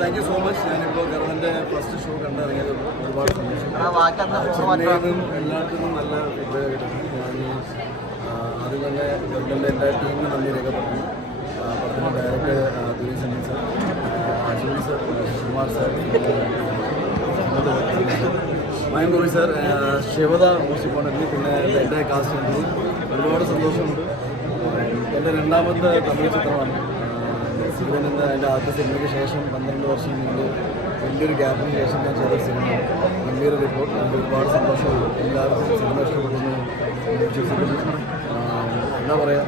Thank you so much ഞാനിപ്പോൾ ഗർവന്റെ first show കണ്ടിറങ്ങിയത് ഒരുപാട് സന്തോഷം. എല്ലായിടത്തും നല്ല ഫീഡ്ബാക്ക് കിട്ടുന്നു. ഞാൻ ആദ്യം തന്നെ ഗവൺമെന്റ് എന്റെ ടീമിന് നന്ദി രേഖപ്പെടുത്തുന്നു. ആ, പടത്തിന്റെ director Durish Sunny sir Ashwini sir Kumar sir മയം ഗോപി സാർ ശിവത ഇമ്പോർട്ടന്റ് പിന്നെ എന്റെ കാസ്റ്റ് ഒരുപാട് സന്തോഷമുണ്ട്. എന്റെ രണ്ടാമത്തെ തമിഴ് ചിത്രമാണ് ശിവൻ എന്ന എന്റെ ആദ്യ സിനിമയ്ക്ക് ശേഷം പന്ത്രണ്ട് വർഷം മുമ്പ് വലിയൊരു ഗ്യാപ്പിന് ശേഷം ഞാൻ ചെയ്ത സിനിമ വലിയൊരു റിപ്പോർട്ട് എനിക്ക് ഒരുപാട് സന്തോഷമുണ്ട്. എല്ലാവർക്കും സിനിമ ഇഷ്ടപ്പെടുന്നു. വിശ്വസിക്കുന്നു എന്താ പറയുക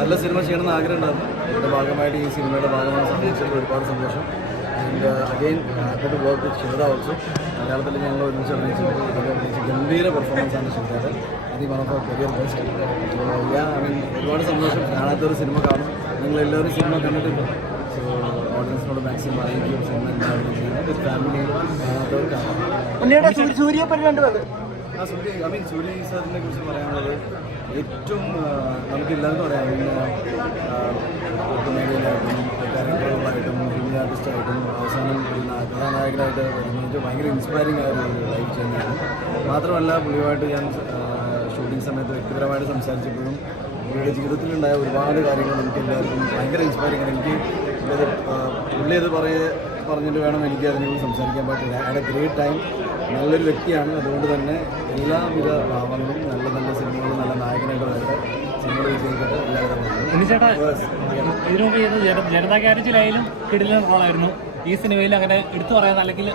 നല്ല സിനിമ ചെയ്യണമെന്ന് ആഗ്രഹം ഉണ്ടായിരുന്നു. എന്റെ ഭാഗമായിട്ട് ഈ സിനിമയുടെ ഭാഗമായി സംബന്ധിച്ചത് ഒരുപാട് സന്തോഷം. And again happy work with Shivada also മലയാളത്തിൽ ഞങ്ങൾ ഒരുമിച്ച് അഭിനയിച്ചു. ഇതിൽ അഭിനയിച്ച് ഗംഭീര പെർഫോമൻസ് ആണ് ശിവദയുടെ I one of career best ഒരുപാട് സന്തോഷം. കാണാത്തൊരു സിനിമ കാണും. നിങ്ങൾ എല്ലാവരും സിനിമ കണ്ടിട്ടുണ്ട് സോ ഓഡിയൻസിനോട് മാക്സിമം അറിയിക്കും സിനിമ എന്താണെന്ന് ചെയ്യുന്നത്. ഫാമിലി ആ സൂര്യ ഐ മീൻ സൂര്യ സാറിനെ കുറിച്ച് പറയാനുള്ളത് ഏറ്റവും നമുക്ക് എല്ലാവർക്കും അറിയാം. കൊമേഡിയനായിട്ടും ക്യാരക്ടറുകളായിട്ടും ഫിലിം ആർട്ടിസ്റ്റായിട്ടും അവസാനം കഥാനായകനായിട്ട് വരുന്നത് ഭയങ്കര ഇൻസ്പയറിംഗ് ആയ ഒരു ലൈഫ് ചെയ്യുന്നതാണ് മാത്രമല്ല പുള്ളിയുമായിട്ട് ഞാൻ ഷൂട്ടിംഗ് സമയത്ത് വ്യക്തിപരമായിട്ട് സംസാരിച്ചപ്പോഴും പുള്ളിയുടെ ജീവിതത്തിലുണ്ടായ ഒരുപാട് കാര്യങ്ങൾ എനിക്ക് എല്ലാവർക്കും ഭയങ്കര ഇൻസ്പയറിംഗ് ആണ്. എനിക്ക് പുള്ളി അത് പറയ പറഞ്ഞിട്ട് വേണം എനിക്ക് അതിനെക്കുറിച്ച് സംസാരിക്കാൻ പറ്റില്ല. ആഡ് എ ഗ്രേറ്റ് ടൈം നല്ലൊരു വ്യക്തിയാണ്. അതുകൊണ്ട് തന്നെ എല്ലാവിധ ഭാവങ്ങളും നല്ല നല്ല സിനിമകളും നല്ല നായകനായിട്ട് സിനിമകൾ വിജയിക്കട്ടെ എല്ലാവരും ജനതാ ഗ്യാരേജിലായാലും കിടിലൻ റോളായിരുന്നു. ഈ സിനിമയിൽ അങ്ങനെ എടുത്തു പറയാൻ അല്ലെങ്കിൽ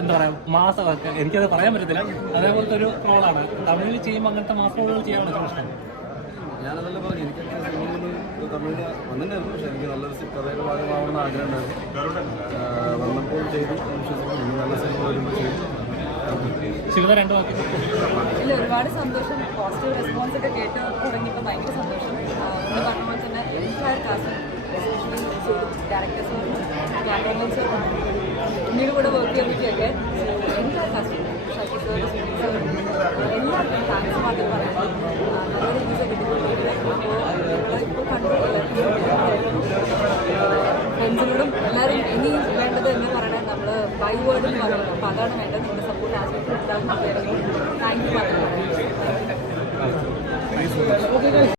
എന്താ പറയാ മാസമൊക്കെ എനിക്കത് പറയാൻ പറ്റത്തില്ല. അതേപോലത്തെ ഒരു റോളാണ്. തമിഴിൽ ചെയ്യുമ്പോൾ അങ്ങനത്തെ മാസ റോളുകൾ ചെയ്യാൻ ഇഷ്ടം ഞാനതല്ല പറഞ്ഞു എനിക്ക് സിനിമയിൽ തമിഴിന് വന്നിട്ടുണ്ടായിരുന്നു. പക്ഷേ എനിക്ക് നല്ലൊരു കഥയുടെ ഭാഗമാവണമെന്ന് ആഗ്രഹം ഉണ്ടായിരുന്നു വന്നപ്പോൾ ചെയ്തു. വിശ്വസിക്കുന്നു. നല്ല സിനിമ വരുമ്പോൾ ചെയ്തു ഇല്ല ഒരുപാട് സന്തോഷം. പോസിറ്റീവ് റെസ്പോൺസ് ഒക്കെ കേട്ട് തുടങ്ങിയപ്പോൾ ഭയങ്കര സന്തോഷം. എന്ന് പറഞ്ഞ പോലെ തന്നെ എന്റയർ കാസ്റ്റും ഡയറക്ടേഴ്സും പിന്നീട് കൂടെ വർക്ക് ചെയ്യാൻ പറ്റിയൊക്കെ എല്ലാ കാസ്റ്റും ഷാക്കി സാർ వాయువర్ధన్ వారు పదార్థం అయితే സപ്പോർട്ട് సపోర్ట్ ఆశించారు థ్యాంక్ యూ